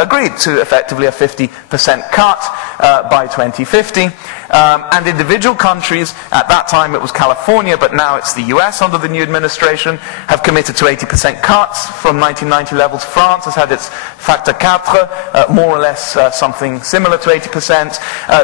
agreed to effectively a 50% cut by 2050. And individual countries, at that time it was California, but now it's the US under the new administration, have committed to 80% cuts from 1990 levels. France has had its factor 4, more or less something similar to 80%.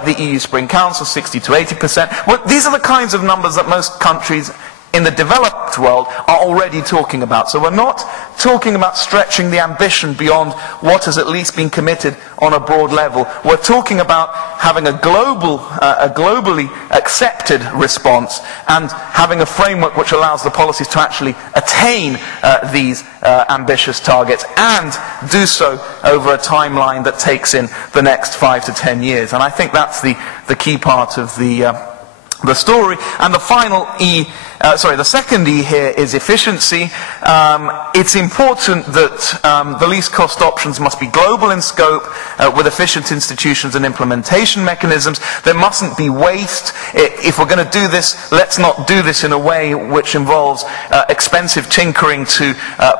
The EU Spring Council, 60 to 80%. Well, these are the kinds of numbers that most countries in the developed world are already talking about. So we're not talking about stretching the ambition beyond what has at least been committed on a broad level. We're talking about having a globally accepted response and having a framework which allows the policies to actually attain these ambitious targets and do so over a timeline that takes in the next 5 to 10 years. And I think that's the key part of the story. And the final the second E here is efficiency. It's important that the least cost options must be global in scope, with efficient institutions and implementation mechanisms. There mustn't be waste. If we're going to do this, let's not do this in a way which involves expensive tinkering to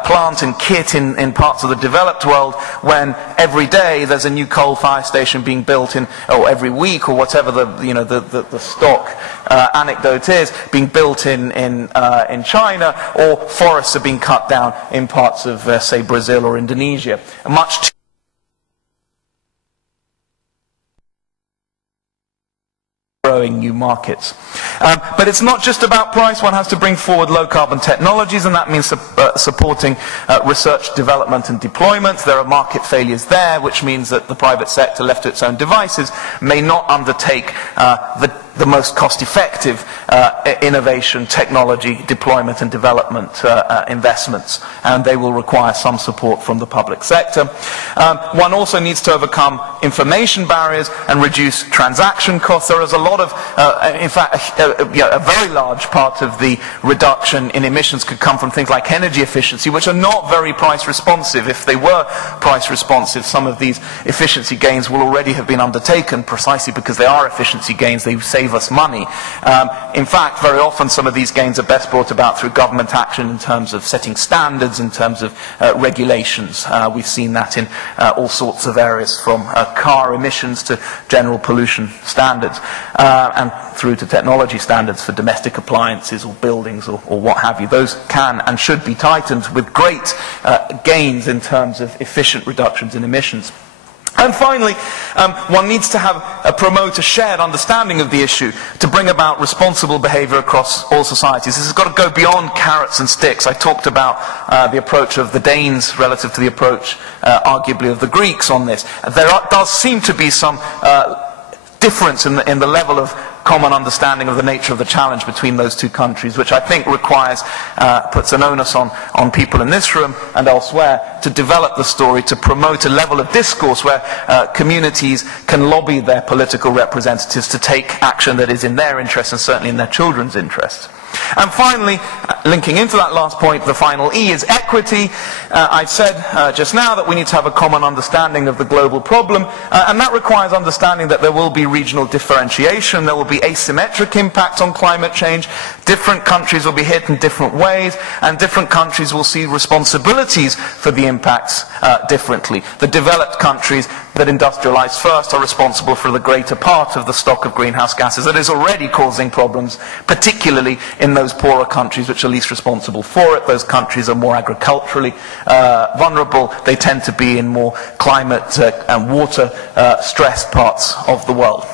plant and kit in parts of the developed world, when every day there's a new coal fire station being built or every week, or whatever the stock anecdote is, being built in China, or forests are being cut down in parts of, say, Brazil or Indonesia. Much growing new markets. But it's not just about price. One has to bring forward low-carbon technologies, and that means supporting research, development and deployment. There are market failures there, which means that the private sector, left to its own devices, may not undertake the most cost-effective innovation, technology, deployment and development investments, and they will require some support from the public sector. One also needs to overcome information barriers and reduce transaction costs. There is a lot of, in fact, a very large part of the reduction in emissions could come from things like energy efficiency, which are not very price responsive. If they were price responsive, some of these efficiency gains will already have been undertaken, precisely because they are efficiency gains. They save us money. In fact, very often some of these gains are best brought about through government action in terms of setting standards, in terms of regulations. We've seen that in all sorts of areas, from car emissions to general pollution standards, and through to technology standards for domestic appliances or buildings or what have you. Those can and should be tightened, with great gains in terms of efficient reductions in emissions. And finally, one needs to promote a shared understanding of the issue to bring about responsible behaviour across all societies. This has got to go beyond carrots and sticks. I talked about the approach of the Danes relative to the approach, arguably, of the Greeks on this. There does seem to be some difference in the level of common understanding of the nature of the challenge between those two countries, which I think puts an onus on people in this room and elsewhere to develop the story, to promote a level of discourse where communities can lobby their political representatives to take action that is in their interest and certainly in their children's interest. And finally, linking into that last point, the final E is equity. I said just now that we need to have a common understanding of the global problem, and that requires understanding that there will be regional differentiation, there will be asymmetric impacts on climate change, different countries will be hit in different ways, and different countries will see responsibilities for the impacts differently. The developed countries that industrialize first are responsible for the greater part of the stock of greenhouse gases that is already causing problems, particularly in those poorer countries which are least responsible for it. Those countries are more agriculturally vulnerable. They tend to be in more climate and water stressed parts of the world,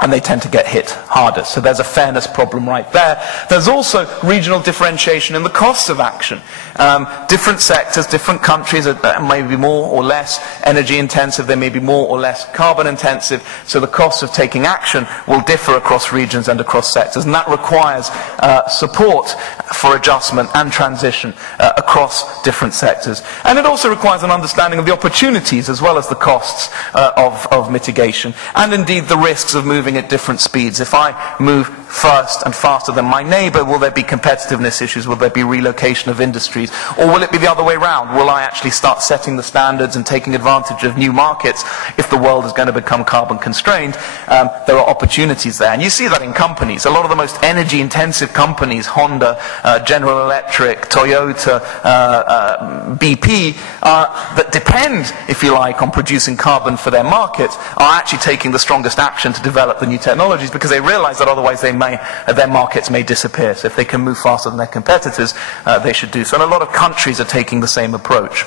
and they tend to get hit harder. So there's a fairness problem right there. There's also regional differentiation in the costs of action. Different sectors, different countries may be more or less energy intensive, they may be more or less carbon intensive, so the costs of taking action will differ across regions and across sectors, and that requires support for adjustment and transition across different sectors. And it also requires an understanding of the opportunities as well as the costs of mitigation, and indeed the risks of moving at different speeds. If I move first and faster than my neighbor? Will there be competitiveness issues? Will there be relocation of industries? Or will it be the other way around? Will I actually start setting the standards and taking advantage of new markets? If the world is going to become carbon constrained, there are opportunities there. And you see that in companies. A lot of the most energy intensive companies, Honda, General Electric, Toyota, BP, that depend, if you like, on producing carbon for their markets, are actually taking the strongest action to develop the new technologies, because they realize that otherwise their markets may disappear. So if they can move faster than their competitors, they should do so. And a lot of countries are taking the same approach.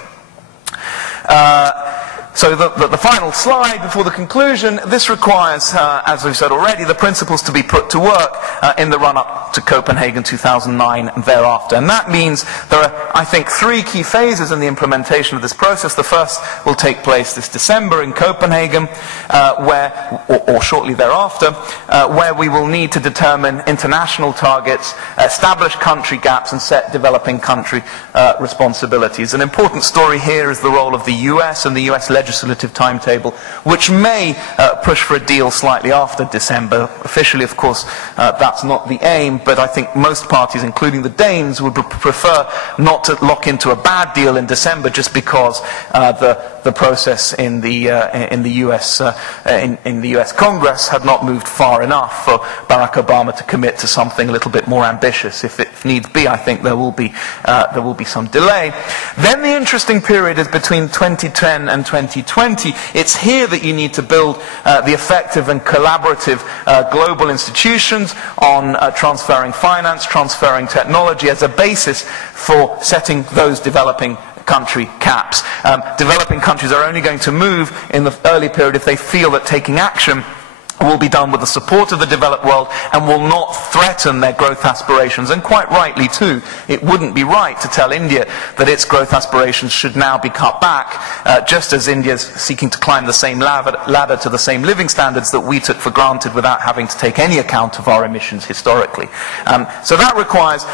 So the final slide before the conclusion, this requires, as we've said already, the principles to be put to work in the run-up to Copenhagen 2009 and thereafter. And that means there are, I think, 3 key phases in the implementation of this process. The first will take place this December in Copenhagen, or shortly thereafter, where we will need to determine international targets, establish country gaps, and set developing country responsibilities. An important story here is the role of the US and the US legislative timetable, which may push for a deal slightly after December. Officially, of course, that's not the aim, but I think most parties, including the Danes, would prefer not to lock into a bad deal in December just because the process in the US Congress had not moved far enough for Barack Obama to commit to something a little bit more ambitious. If needs be, I think there will be some delay. Then the interesting period is between 2010 and 2020. It's here that you need to build the effective and collaborative global institutions on transferring finance, transferring technology as a basis for setting those developing country caps. Developing countries are only going to move in the early period if they feel that taking action will be done with the support of the developed world and will not threaten their growth aspirations. And quite rightly too, it wouldn't be right to tell India that its growth aspirations should now be cut back, just as India's seeking to climb the same ladder to the same living standards that we took for granted without having to take any account of our emissions historically. So that requires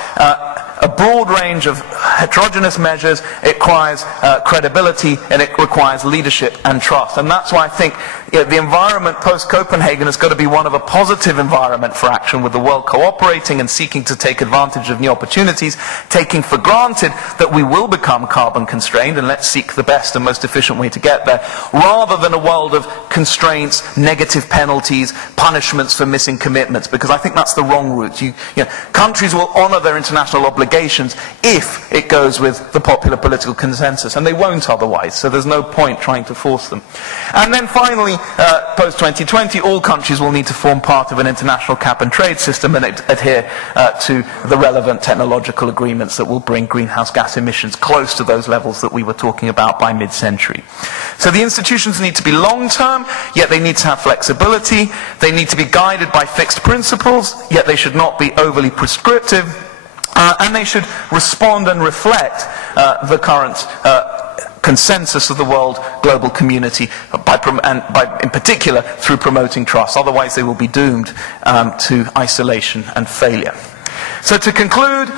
a broad range of heterogeneous measures. It requires credibility, and it requires leadership and trust. And that's why I think the environment post-Copenhagen has got to be one of a positive environment for action, with the world cooperating and seeking to take advantage of new opportunities, taking for granted that we will become carbon constrained, and let's seek the best and most efficient way to get there, rather than a world of constraints, negative penalties, punishments for missing commitments, because I think that's the wrong route. Countries will honour their international obligations if it goes with the popular political consensus, and they won't otherwise, so there's no point trying to force them. And then finally, post-2020, all countries will need to form part of an international cap-and-trade system and adhere to the relevant technological agreements that will bring greenhouse gas emissions close to those levels that we were talking about by mid-century. So the institutions need to be long-term, yet they need to have flexibility. They need to be guided by fixed principles, yet they should not be overly prescriptive. And they should respond and reflect the current consensus of the world global community, in particular through promoting trust. Otherwise they will be doomed to isolation and failure. So to conclude,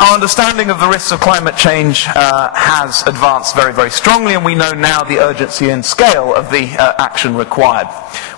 our understanding of the risks of climate change has advanced very, very strongly, and we know now the urgency and scale of the action required.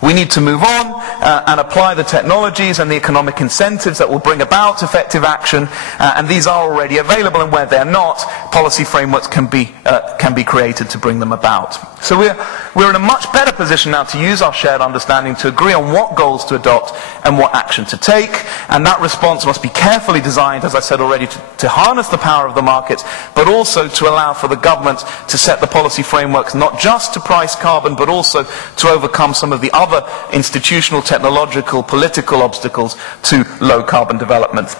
We need to move on and apply the technologies and the economic incentives that will bring about effective action, and these are already available, and where they're not, policy frameworks can be created to bring them about. So we're in a much better position now to use our shared understanding to agree on what goals to adopt and what action to take, and that response must be carefully designed, as I said already, to harness the power of the markets, but also to allow for the government to set the policy frameworks not just to price carbon, but also to overcome some of the other institutional, technological, political obstacles to low carbon development.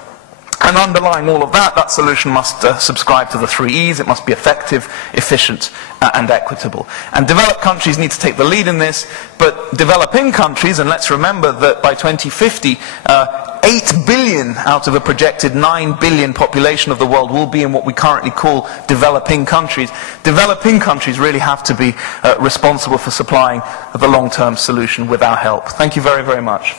And underlying all of that, that solution must subscribe to the 3 E's. It must be effective, efficient, and equitable. And developed countries need to take the lead in this, but developing countries, and let's remember that by 2050, 8 billion out of a projected 9 billion population of the world will be in what we currently call developing countries. Developing countries really have to be responsible for supplying the long-term solution with our help. Thank you very, very much.